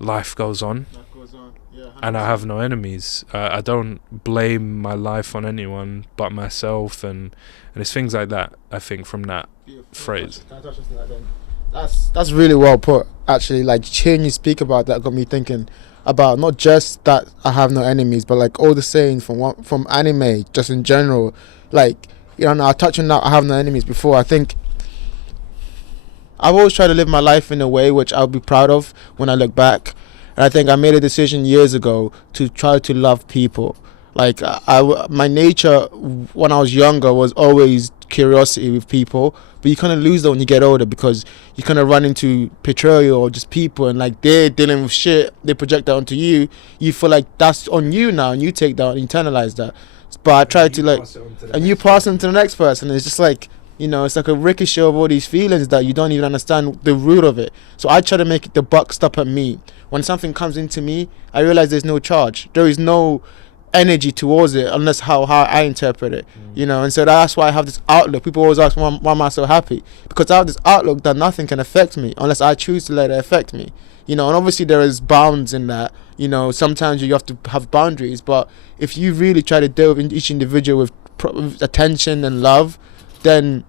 life goes on, Life goes on. Yeah, and I 100%. have no enemies. I don't blame my life on anyone but myself, and it's things like that. I think from that Beautiful. phrase. Can I touch on that then? That's really well put. Actually, like hearing you speak about that got me thinking about not just that I have no enemies, but like all the sayings from anime, just in general. Like I touched on that I have no enemies before. I think I've always tried to live my life in a way which I'll be proud of when I look back. And I think I made a decision years ago to try to love people. Like my nature when I was younger was always curiosity with people, but you kind of lose that when you get older because you kind of run into betrayal or just people and like they're dealing with shit, they project that onto you. You feel like that's on you now, and you take that and internalize that. But I try to like, and you pass it on to the next person. And it's just like it's like a ricochet of all these feelings that you don't even understand the root of it. So I try to make it the buck stop at me. When something comes into me, I realize there's no charge. There is no energy towards it unless how I interpret it. And so that's why I have this outlook. People always ask why am I so happy? Because I have this outlook that nothing can affect me unless I choose to let it affect me. And obviously there is bounds in that. Sometimes you have to have boundaries, but if you really try to deal with each individual with attention and love, then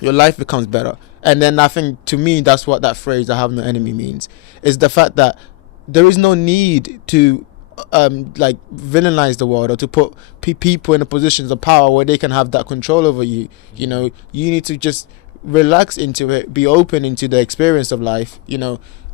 your life becomes better. And then I think to me that's what that phrase "I have no enemy" means, is the fact that there is no need to like villainize the world or to put people in positions of power where they can have that control over you. You need to just relax into it, be open into the experience of life.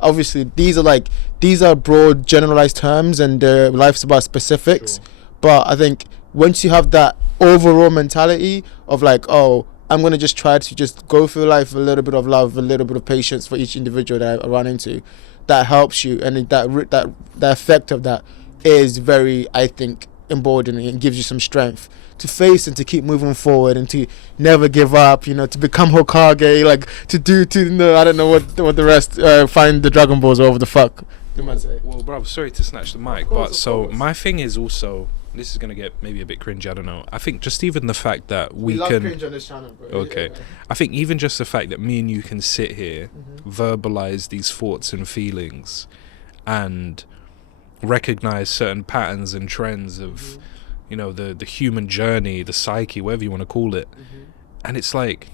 Obviously these are broad generalized terms and life's about specifics. Sure. But I think once you have that overall mentality of like, oh, I'm gonna just try to just go through life with a little bit of love, a little bit of patience for each individual that I run into, that helps you, and that the effect of that is very, I think, emboldening and gives you some strength to face and to keep moving forward and to never give up. To become Hokage, like I don't know what the rest find the Dragon Balls or whatever the fuck. Well, bro, sorry to snatch the mic, but so my thing is also. This is gonna get maybe a bit cringy. I don't know. I think just even the fact that we love can. Cringe on this channel, bro. Okay, I think even just the fact that me and you can sit here, verbalize these thoughts and feelings, and recognize certain patterns and trends of, the human journey, the psyche, whatever you want to call it, and it's like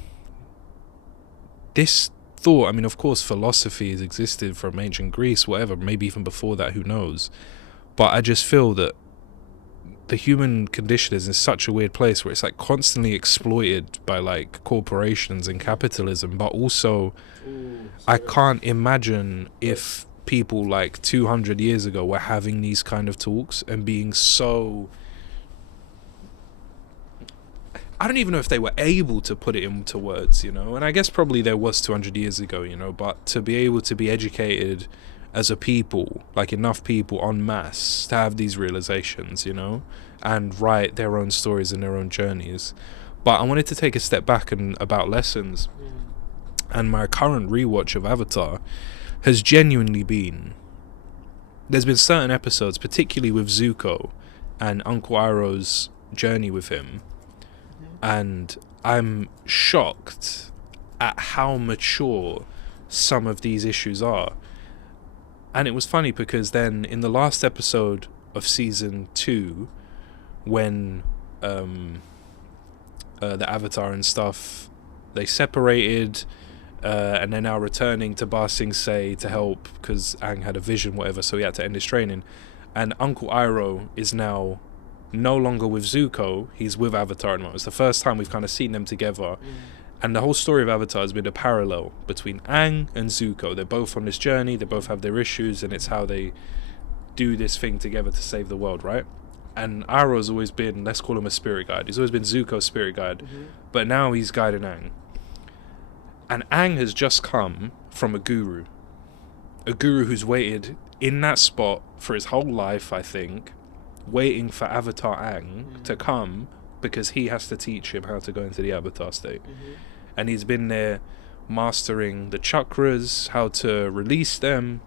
this thought. I mean, of course, philosophy has existed from ancient Greece, whatever, maybe even before that. Who knows? But I just feel that the human condition is in such a weird place where it's like constantly exploited by like corporations and capitalism, but also I can't imagine if people like 200 years ago were having these kind of talks and being so, I don't even know if they were able to put it into words, and I guess probably there was 200 years ago, but to be able to be educated as a people, like enough people en masse to have these realizations, and write their own stories and their own journeys. But I wanted to take a step back and about lessons. And my current rewatch of Avatar has genuinely been, there's been certain episodes, particularly with Zuko and Uncle Iroh's journey with him, and I'm shocked at how mature some of these issues are. And it was funny because then in the last episode of season 2, when the Avatar and stuff, they separated, and they're now returning to Ba Sing Se to help because Aang had a vision, whatever, so he had to end his training. And Uncle Iroh is now no longer with Zuko, he's with Avatar. It's the first time we've kind of seen them together. And the whole story of Avatar has been a parallel between Aang and Zuko. They're both on this journey, they both have their issues, and it's how they do this thing together to save the world, right? And Iroh's always been, let's call him a spirit guide. He's always been Zuko's spirit guide, but now he's guiding Aang. And Aang has just come from a guru who's waited in that spot for his whole life, I think, waiting for Avatar Aang to come, because he has to teach him how to go into the Avatar state. And he's been there mastering the chakras, how to release them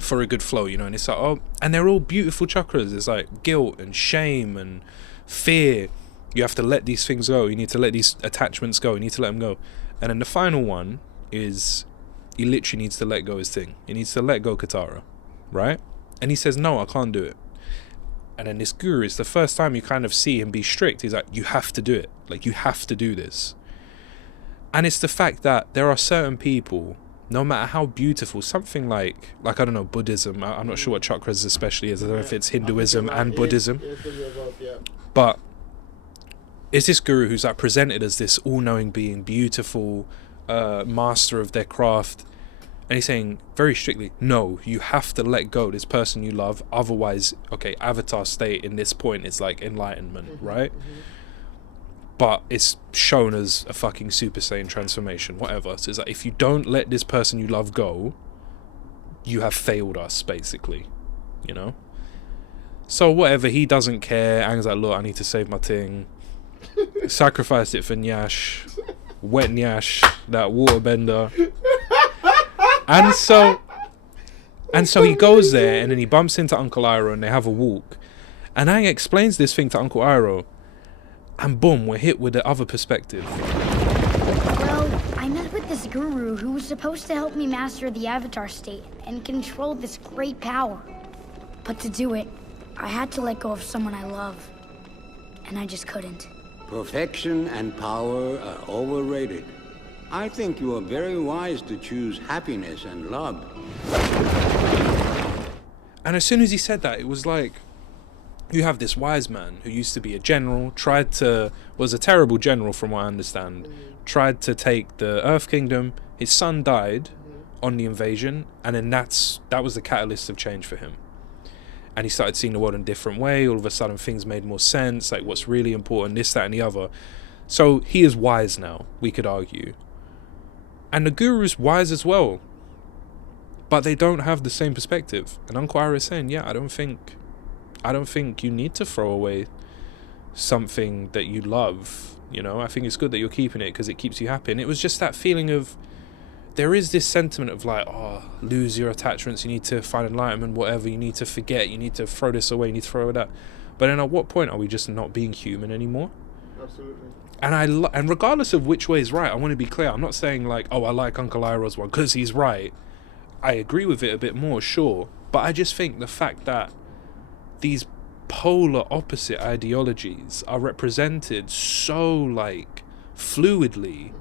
for a good flow, and it's like, oh, and they're all beautiful chakras. It's like guilt and shame and fear. You have to let these things go. You need to let these attachments go. You need to let them go. And then the final one is he literally needs to let go his thing. He needs to let go Katara, right? And he says, no, I can't do it. And then this guru, it's the first time you kind of see him be strict. He's like, you have to do it. Like, you have to do this. And it's the fact that there are certain people, no matter how beautiful, something like I don't know, Buddhism. I'm not sure what chakras especially is. I don't know if it's Hinduism and Buddhism. But it's this guru who's like presented as this all-knowing being, beautiful, master of their craft. And he's saying very strictly, no, you have to let go this person you love. Otherwise, okay, avatar state in this point is like enlightenment, right? But it's shown as a fucking Super Saiyan transformation, whatever. So it's like, if you don't let this person you love go, you have failed us, basically, you know? So whatever, he doesn't care. Aang's like, look, I need to save my thing. Sacrificed it for Nyash. Wet Nyash, that waterbender. And so he goes there, and then he bumps into Uncle Iroh, and they have a walk. And Aang explains this thing to Uncle Iroh, and boom, we're hit with the other perspective. Well, I met with this guru who was supposed to help me master the Avatar state and control this great power. But to do it, I had to let go of someone I love. And I just couldn't. Perfection and power are overrated. I think you are very wise to choose happiness and love. And as soon as he said that, it was like, you have this wise man who used to be a general, was a terrible general from what I understand, tried to take the Earth Kingdom, his son died on the invasion, and then that was the catalyst of change for him. And he started seeing the world in a different way. All of a sudden things made more sense, like what's really important, this, that, and the other. So he is wise now, we could argue. And the guru's wise as well. But they don't have the same perspective. And Uncle Iroh is saying, yeah, I don't think you need to throw away something that you love. You know, I think it's good that you're keeping it because it keeps you happy. And it was just that feeling of, there is this sentiment of like, oh, lose your attachments, you need to find enlightenment, whatever, you need to forget, you need to throw this away, you need to throw that. But then at what point are we just not being human anymore? Absolutely. And regardless of which way is right, I want to be clear. I'm not saying like, oh, I like Uncle Iroh's one because he's right. I agree with it a bit more, sure. But I just think the fact that these polar opposite ideologies are represented so like fluidly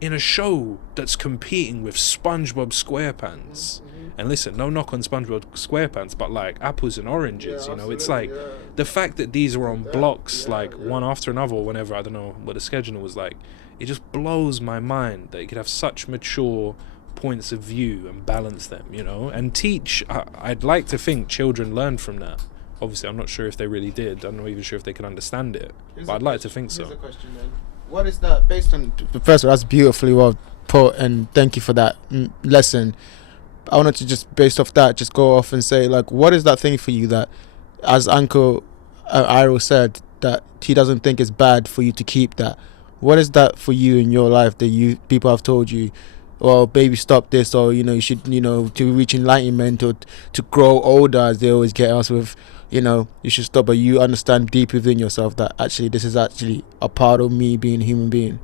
in a show that's competing with SpongeBob SquarePants. And listen, no knock on SpongeBob SquarePants, but like apples and oranges, you know, it's like the fact that these are on blocks like one after another or whenever, I don't know what the schedule was like, it just blows my mind that you could have such mature points of view and balance them, you know, and teach. I'd like to think children learned from that. Obviously, I'm not sure if they really did. I'm not even sure if they can understand it, but I'd like to think so. Here's a question then. What is that based on? First of all, that's beautifully well put, and thank you for that lesson. I wanted to just, based off that, just go off and say, like, what is that thing for you that, as Uncle Iroh said, that he doesn't think it's bad for you to keep that? What is that for you in your life that people have told you, well, baby, stop this, or, you know, you should, you know, to reach enlightenment or to grow older, as they always get us with, you know, you should stop, but you understand deep within yourself that actually this is actually a part of me being a human being?